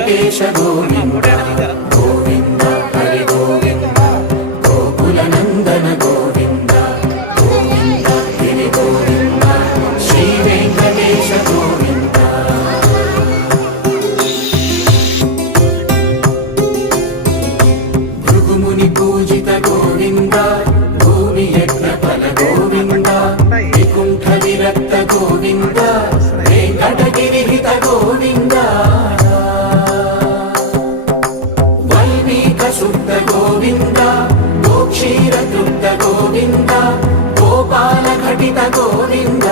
వెంకటేశ గోవింద గోవింద హరి గోవింద గోకుల నందన గోవింద గోవింద గిరి గోవింద శ్రీ వెంకటేశ గోవింద భృగుముని పూజిత గోవింద భూమి యజ్ఞ ఫల గోవింద వికుంఠ విరక్త గోవింద వెంకటగిరిహిత గోవింద వల్మీక శుద్ధ గోవింద గోక్షీర తృప్త గోవింద గోపాల ఘటిత గోవింద